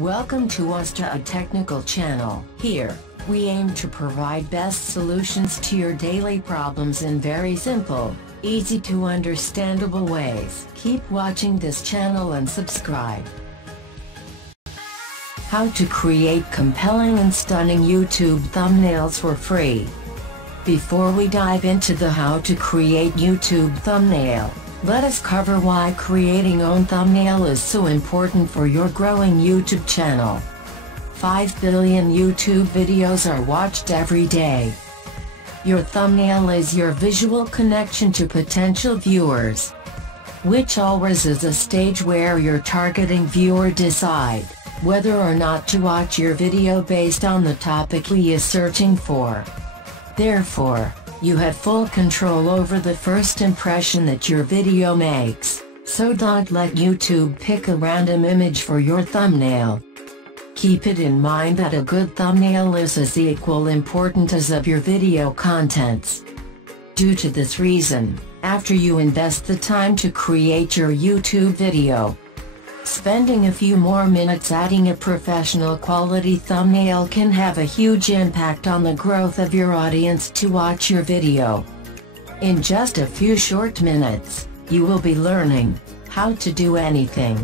Welcome to us to a technical channel. Here, we aim to provide best solutions to your daily problems in very simple, easy to understandable ways. Keep watching this channel and subscribe. How to create compelling and stunning YouTube thumbnails for free. Before we dive into the how to create YouTube thumbnail, let us cover why creating own thumbnail is so important for your growing YouTube channel. 5 billion YouTube videos are watched every day. Your thumbnail is your visual connection to potential viewers, which always is a stage where your targeting viewer decide whether or not to watch your video based on the topic he is searching for. Therefore, you have full control over the first impression that your video makes, so don't let YouTube pick a random image for your thumbnail. Keep it in mind that a good thumbnail is as equal important as of your video contents. Due to this reason, after you invest the time to create your YouTube video, spending a few more minutes adding a professional quality thumbnail can have a huge impact on the growth of your audience to watch your video. In just a few short minutes, you will be learning how to do anything,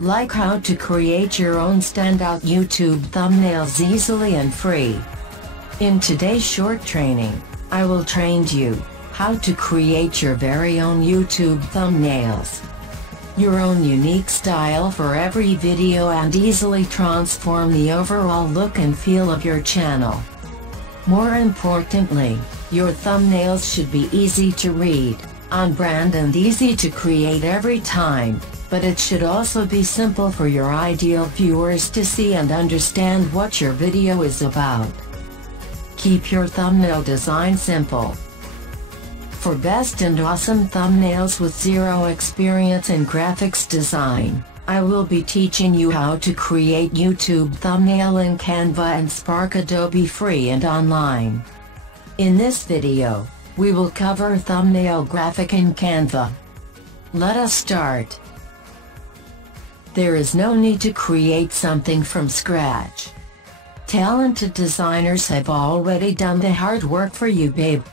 like how to create your own standout YouTube thumbnails easily and free. In today's short training, I will train you how to create your very own YouTube thumbnails, your own unique style for every video, and easily transform the overall look and feel of your channel. More importantly, your thumbnails should be easy to read, on brand and easy to create every time, but it should also be simple for your ideal viewers to see and understand what your video is about. Keep your thumbnail design simple. For best and awesome thumbnails with zero experience in graphics design, I will be teaching you how to create YouTube thumbnail in Canva and Spark Adobe free and online. In this video, we will cover thumbnail graphic in Canva. Let us start. There is no need to create something from scratch. Talented designers have already done the hard work for you, babe.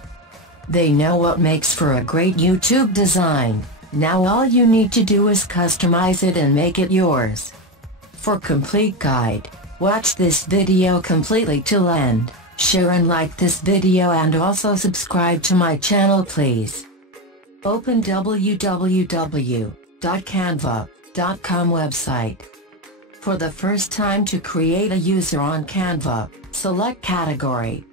They know what makes for a great YouTube design. Now all you need to do is customize it and make it yours. For complete guide, watch this video completely till end, share and like this video, and also subscribe to my channel please. Open www.canva.com website. For the first time to create a user on Canva, select category.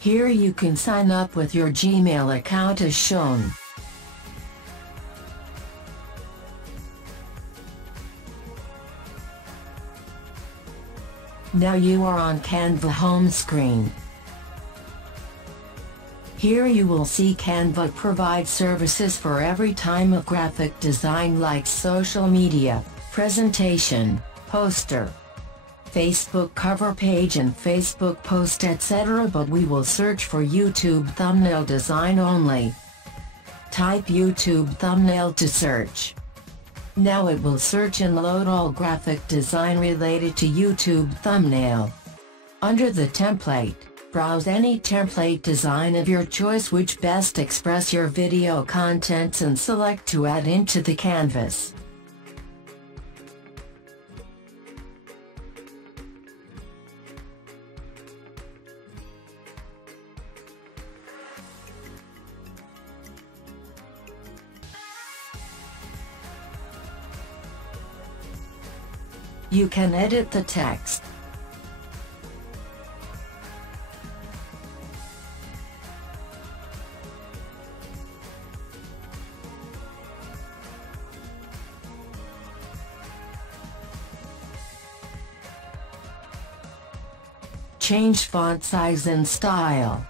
Here you can sign up with your Gmail account as shown. Now you are on Canva home screen. Here you will see Canva provides services for every type of graphic design like social media, presentation, poster, Facebook cover page and Facebook post, etc. But we will search for YouTube thumbnail design only. Type YouTube thumbnail to search. Now it will search and load all graphic design related to YouTube thumbnail. Under the template, browse any template design of your choice which best express your video contents and select to add into the canvas. You can edit the text. Change font size and style.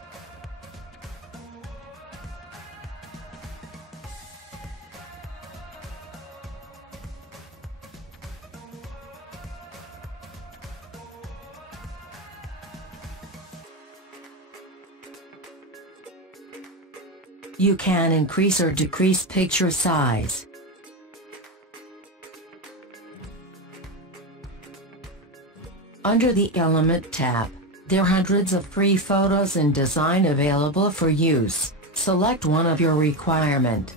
You can increase or decrease picture size. Under the Element tab, there are hundreds of free photos and design available for use. Select one of your requirement.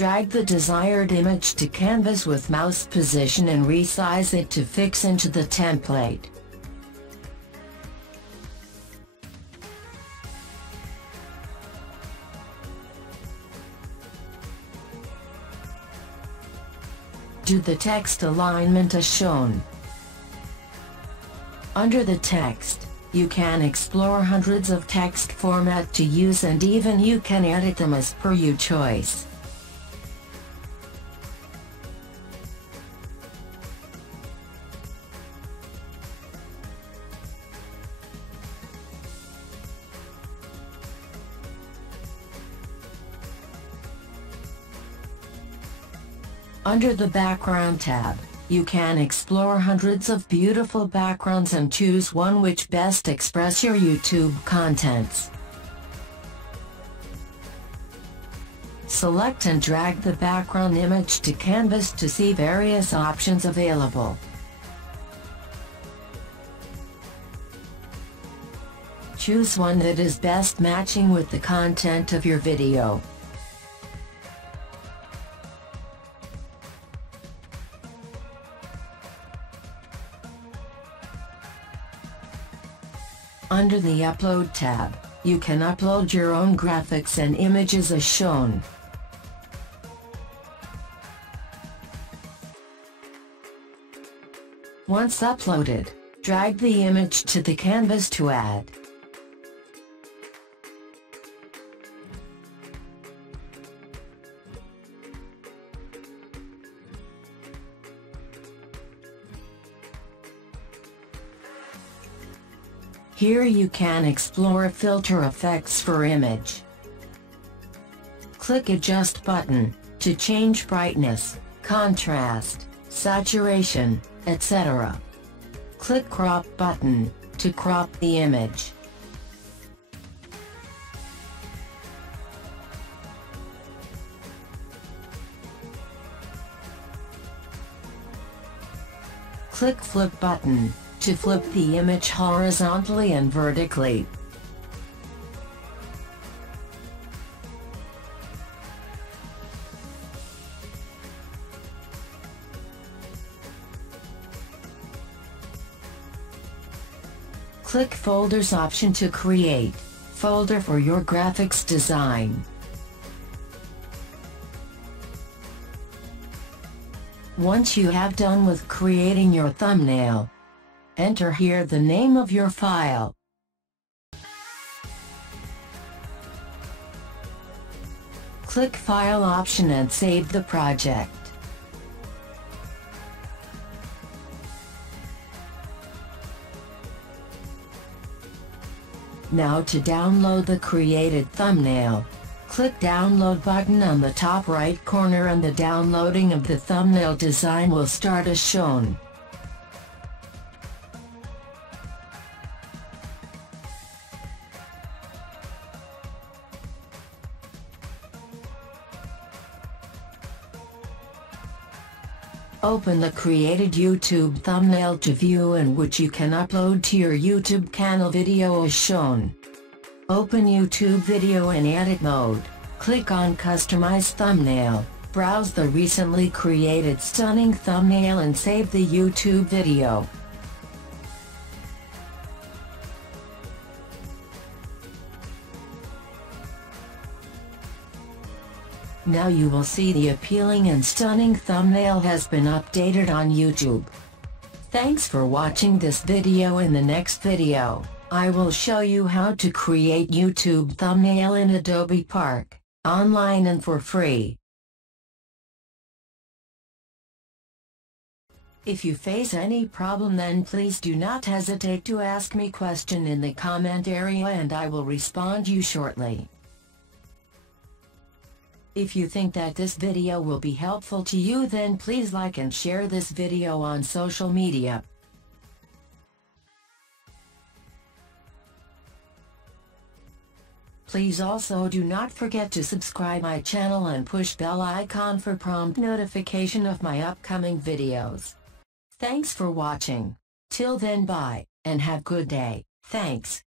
Drag the desired image to canvas with mouse position and resize it to fix into the template. Do the text alignment as shown. Under the text, you can explore hundreds of text format to use, and even you can edit them as per your choice. Under the Background tab, you can explore hundreds of beautiful backgrounds and choose one which best express your YouTube contents. Select and drag the background image to canvas to see various options available. Choose one that is best matching with the content of your video. Under the Upload tab, you can upload your own graphics and images as shown. Once uploaded, drag the image to the canvas to add. Here you can explore filter effects for image. Click Adjust button to change brightness, contrast, saturation, etc. Click Crop button to crop the image. Click Flip button to flip the image horizontally and vertically. Click Folders option to create folder for your graphics design. Once you have done with creating your thumbnail, enter here the name of your file. Click File option and save the project. Now to download the created thumbnail, click Download button on the top right corner and the downloading of the thumbnail design will start as shown. Open the created YouTube thumbnail to view, and which you can upload to your YouTube channel video as shown. Open YouTube video in edit mode, click on Customize Thumbnail, browse the recently created stunning thumbnail and save the YouTube video. Now you will see the appealing and stunning thumbnail has been updated on YouTube. Thanks for watching this video. In the next video, I will show you how to create YouTube thumbnail in Adobe Spark, online and for free. If you face any problem, then please do not hesitate to ask me question in the comment area and I will respond you shortly. If you think that this video will be helpful to you, then please like and share this video on social media. Please also do not forget to subscribe my channel and push bell icon for prompt notification of my upcoming videos. Thanks for watching. Till then, bye, and have good day. Thanks.